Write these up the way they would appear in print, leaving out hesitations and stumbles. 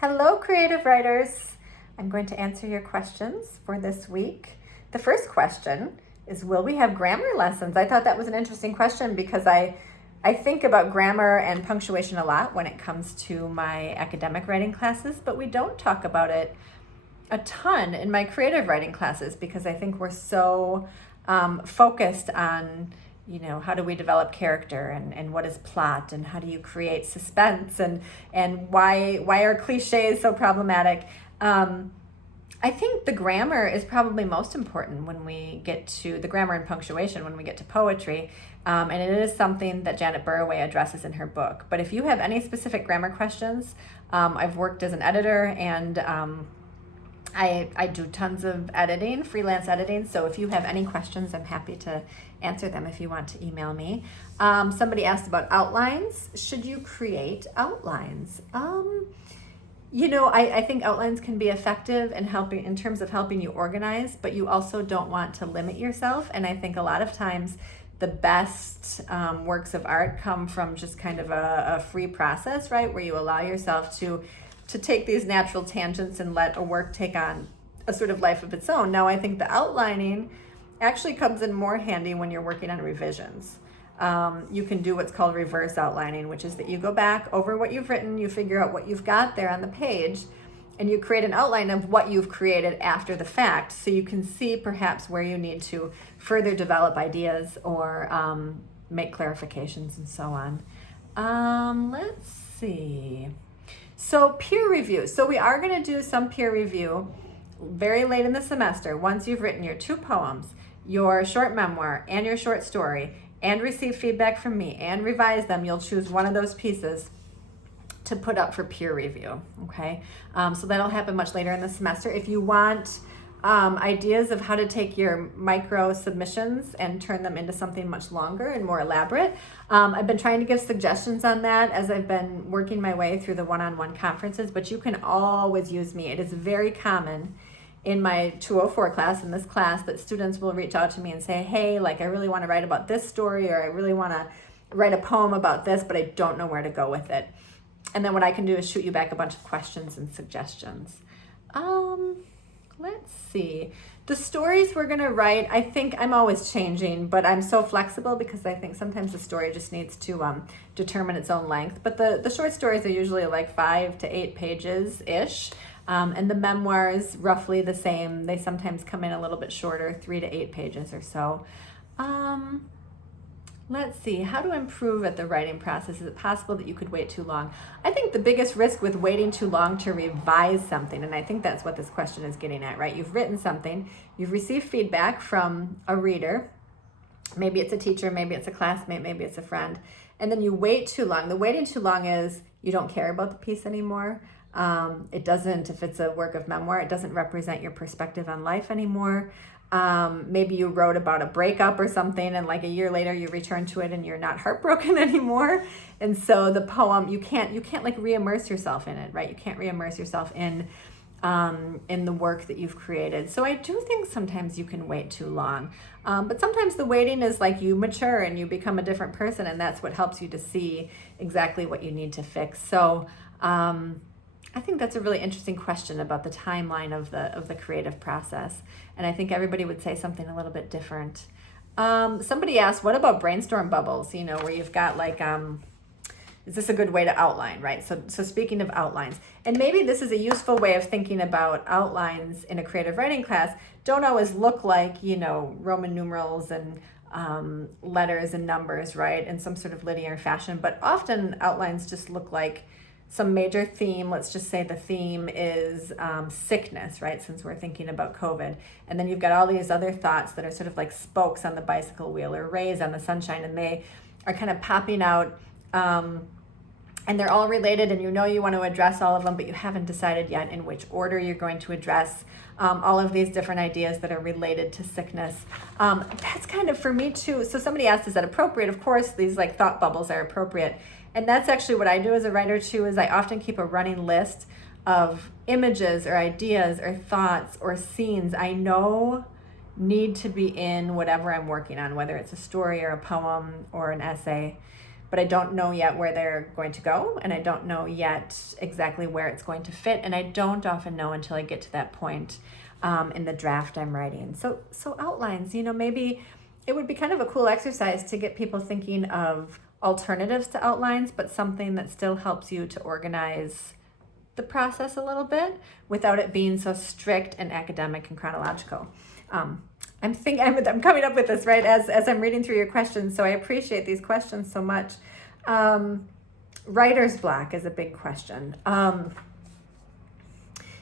Hello, creative writers. I'm going to answer your questions for this week. The first question is, will we have grammar lessons? I thought that was an interesting question because I think about grammar and punctuation a lot when it comes to my academic writing classes, but we don't talk about it a ton in my creative writing classes because I think we're so focused on, how do we develop character and what is plot and how do you create suspense and why are cliches so problematic. I think the grammar is probably most important when we get to the grammar and punctuation when we get to poetry. And it is something that Janet Burroway addresses in her book. But if you have any specific grammar questions, I've worked as an editor and I do tons of editing, freelance editing. So if you have any questions, I'm happy to answer them if you want to email me. Somebody asked about outlines. Should you create outlines? I think outlines can be effective in terms of helping you organize, but you also don't want to limit yourself. And I think a lot of times the best works of art come from just kind of a free process, right? Where you allow yourself to take these natural tangents and let a work take on a sort of life of its own. Now, I think the outlining actually comes in more handy when you're working on revisions. You can do what's called reverse outlining, which is that you go back over what you've written, you figure out what you've got there on the page, and you create an outline of what you've created after the fact, so you can see perhaps where you need to further develop ideas or make clarifications and so on. Let's see. So peer review. So we are going to do some peer review very late in the semester. Once you've written your 2 poems, your short memoir, and your short story, and receive feedback from me and revise them, you'll choose one of those pieces to put up for peer review. Okay, so that'll happen much later in the semester. If you want ideas of how to take your micro submissions and turn them into something much longer and more elaborate, I've been trying to give suggestions on that as I've been working my way through the one-on-one conferences, but you can always use me. It is very common in my 204 class, in this class, that students will reach out to me and say, hey, I really want to write about this story, or I really want to write a poem about this, but I don't know where to go with it. And then what I can do is shoot you back a bunch of questions and suggestions. Let's see. The stories we're going to write, I think I'm always changing, but I'm so flexible because I think sometimes the story just needs to determine its own length. But the short stories are usually 5 to 8 pages-ish. And the memoirs, roughly the same. They sometimes come in a little bit shorter, 3 to 8 pages or so. Let's see, how to improve at the writing process. Is it possible that you could wait too long? I think the biggest risk with waiting too long to revise something, and I think that's what this question is getting at, right? You've written something, you've received feedback from a reader, maybe it's a teacher, maybe it's a classmate, maybe it's a friend, and then you wait too long. The waiting too long is you don't care about the piece anymore. It doesn't, if it's a work of memoir, it doesn't represent your perspective on life anymore. Maybe you wrote about a breakup or something, and a year later you return to it and you're not heartbroken anymore. And so the poem, you can't re-immerse yourself in it, right? You can't re-immerse yourself in the work that you've created. So I do think sometimes you can wait too long. But sometimes the waiting is you mature and you become a different person, and that's what helps you to see exactly what you need to fix. So, I think that's a really interesting question about the timeline of the creative process, and I think everybody would say something a little bit different. Somebody asked, what about brainstorm bubbles? Where you've got is this a good way to outline, right? So speaking of outlines, and maybe this is a useful way of thinking about outlines in a creative writing class. Don't always look like Roman numerals and letters and numbers, right, in some sort of linear fashion, but often outlines just look like some major theme. Let's just say the theme is sickness, right? Since we're thinking about COVID. And then you've got all these other thoughts that are sort of like spokes on the bicycle wheel or rays on the sunshine, and they are kind of popping out, and they're all related, and you want to address all of them, but you haven't decided yet in which order you're going to address all of these different ideas that are related to sickness. That's kind of for me too. So somebody asked, is that appropriate? Of course, these thought bubbles are appropriate. And that's actually what I do as a writer too, is I often keep a running list of images or ideas or thoughts or scenes I know need to be in whatever I'm working on, whether it's a story or a poem or an essay. but I don't know yet where they're going to go, and I don't know yet exactly where it's going to fit, and I don't often know until I get to that point in the draft I'm writing. So outlines, maybe it would be kind of a cool exercise to get people thinking of alternatives to outlines, but something that still helps you to organize the process a little bit without it being so strict and academic and chronological. I'm coming up with this right as I'm reading through your questions, so I appreciate these questions so much. Writer's block is a big question. I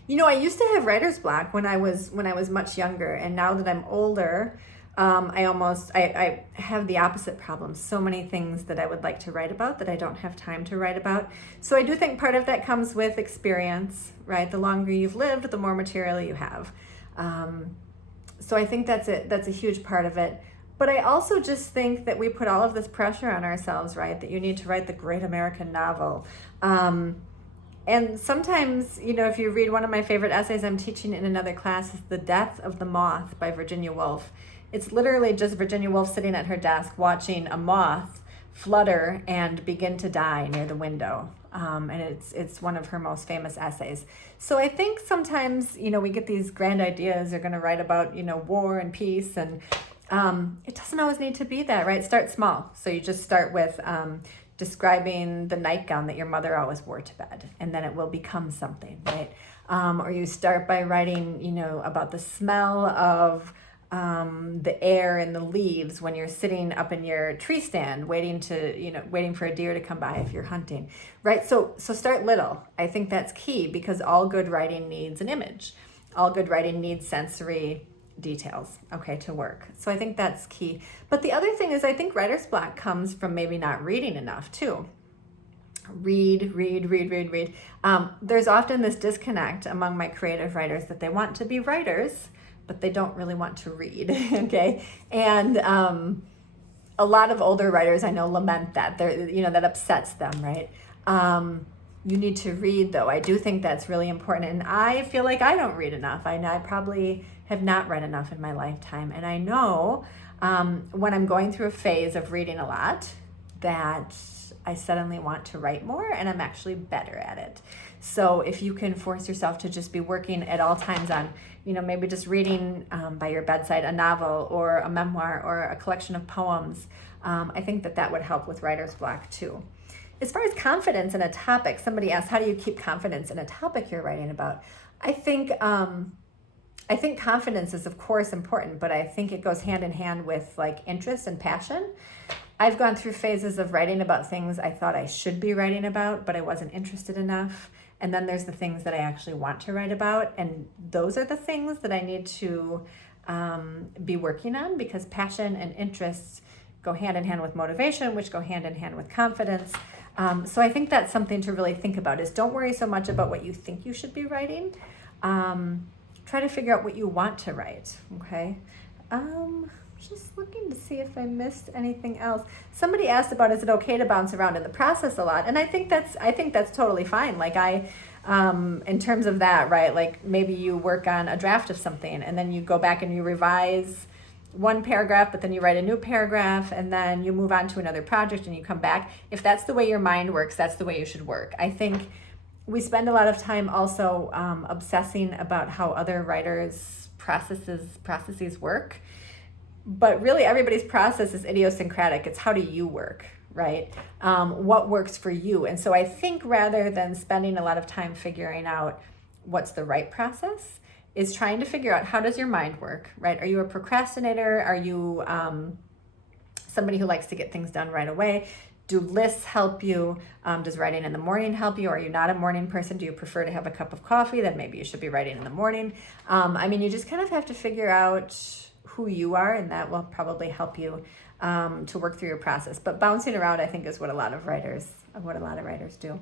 used to have writer's block when I was much younger, and now that I'm older, I have the opposite problem. So many things that I would like to write about that I don't have time to write about. So I do think part of that comes with experience, right? The longer you've lived, the more material you have. So I think that's a huge part of it. But I also just think that we put all of this pressure on ourselves, right? That you need to write the great American novel. And sometimes, if you read one of my favorite essays I'm teaching in another class is The Death of the Moth by Virginia Woolf. It's literally just Virginia Woolf sitting at her desk watching a moth flutter and begin to die near the window. And it's one of her most famous essays. So I think sometimes, we get these grand ideas. They're going to write about, war and peace, and it doesn't always need to be that, right? Start small. So you just start with describing the nightgown that your mother always wore to bed, and then it will become something, right? Or you start by writing, about the smell of the air and the leaves when you're sitting up in your tree stand waiting for a deer to come by if you're hunting, right? So start little. I think that's key, because all good writing needs an image. All good writing needs sensory details, okay, to work. So I think that's key. But the other thing is, I think writer's block comes from maybe not reading enough too. Read. There's often this disconnect among my creative writers that they want to be writers, but they don't really want to read, okay? And a lot of older writers I know lament that. That upsets them, right? You need to read, though. I do think that's really important. And I feel like I don't read enough. I probably have not read enough in my lifetime. And I know when I'm going through a phase of reading a lot that I suddenly want to write more, and I'm actually better at it. So if you can force yourself to just be working at all times on, maybe just reading by your bedside a novel or a memoir or a collection of poems, I think that would help with writer's block too. As far as confidence in a topic, somebody asked, how do you keep confidence in a topic you're writing about? I think confidence is, of course, important, but I think it goes hand in hand with like interest and passion. I've gone through phases of writing about things I thought I should be writing about, but I wasn't interested enough. And then there's the things that I actually want to write about. And those are the things that I need to be working on, because passion and interests go hand in hand with motivation, which go hand in hand with confidence. So I think that's something to really think about, is don't worry so much about what you think you should be writing. Try to figure out what you want to write, okay? Just looking to see if I missed anything else. Somebody asked about, is it okay to bounce around in the process a lot? And I think that's totally fine. Like in terms of that, right? Like maybe you work on a draft of something and then you go back and you revise one paragraph, but then you write a new paragraph, and then you move on to another project and you come back. If that's the way your mind works, that's the way you should work. I think we spend a lot of time also obsessing about how other writers' processes work. But really, everybody's process is idiosyncratic. It's how do you work, right? What works for you? And so I think rather than spending a lot of time figuring out what's the right process, is trying to figure out, how does your mind work, right? Are you a procrastinator? Are you somebody who likes to get things done right away? Do lists help you? Does writing in the morning help you? Are you not a morning person? Do you prefer to have a cup of coffee? Then maybe you should be writing in the morning. You just kind of have to figure out who you are, and that will probably help you to work through your process. But bouncing around, I think, is what a lot of writers do.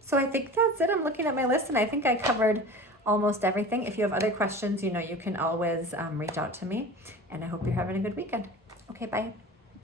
So I think that's it. I'm looking at my list, and I think I covered almost everything. If you have other questions, you can always reach out to me. And I hope you're having a good weekend. Okay, bye.